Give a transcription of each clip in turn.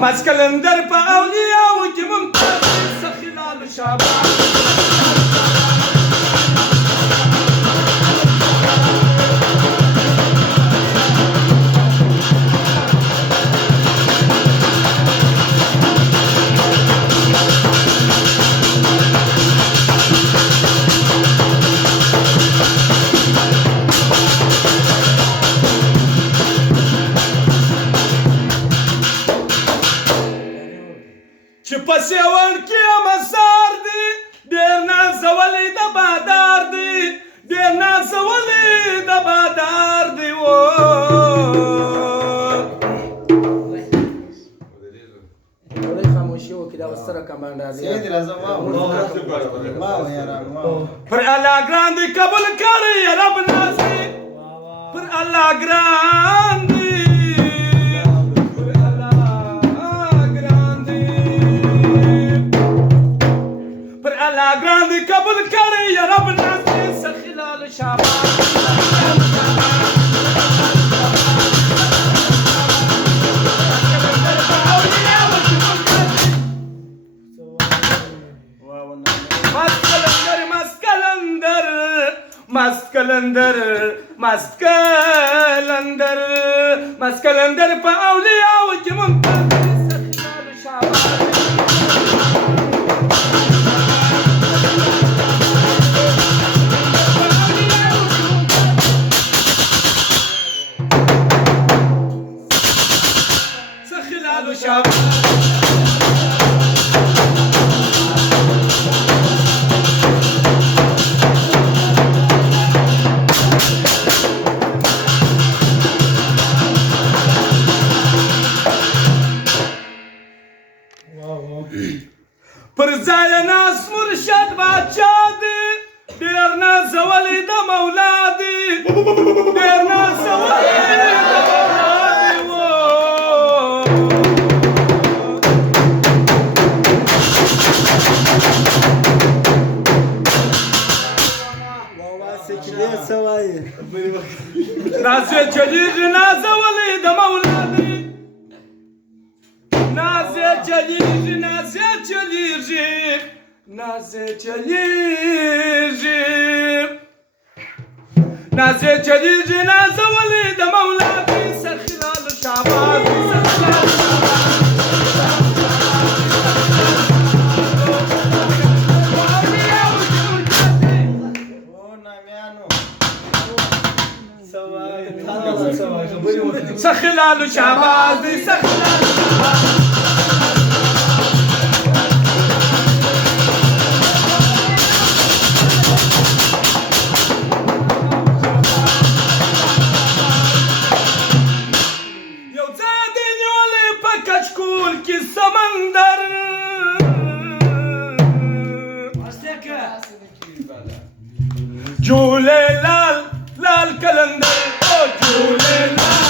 مسکلندر په اولیاءو کې ممتاز سخي لال شاباش چې په سیوان کې مسار دی ډېر نازولی د بادار دی ډېر نازولی د بادار دی و پر الله ګران دی قبول کړی رب نازي پر الله ګران دی ګران دی قبول کړی یا رب نازي سخي لال شاباش مسکلندر په اولیاءو کې ممتاز سخي لال شاباش پر ځای ناس مرشد باچا دی ډېر نازولی د مولا دی ډېر نازولی د مولا دی نازې چلیږي نازولی د مولا دی نازې چلیږي نازې چلیږي نازې چلیږي نازې چلیږي نازولی د مولا دی سخي لال شاباش سخي لال شاباش دی سخي لال جولے لال لال کلندر او جولے لال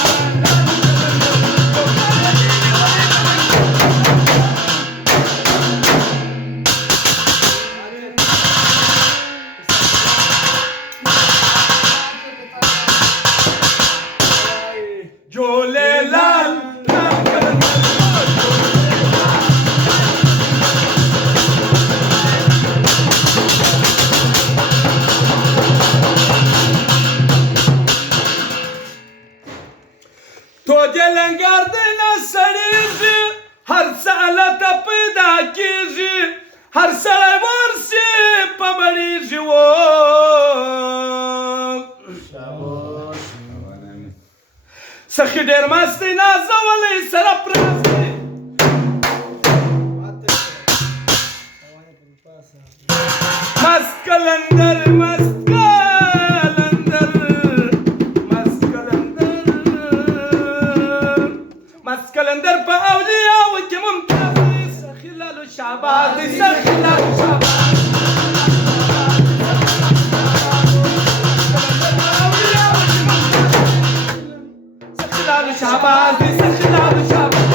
جولے لال لال کلندر تو جلنګر دی نه سړېږي هر څه هلته پیدا کېږي هر سړی ورسي په مړېږي و سخي ډېر مست دی نازولی سره پراز دی مست کلندر مست مسکلندر په اولیاءو کې ممتاز دی سخي لال شاباش دی سخي لال شاباش سخي لال شاباش دی سخي لال شاباش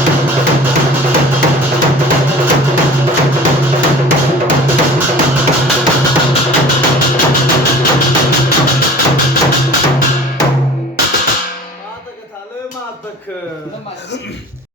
دکه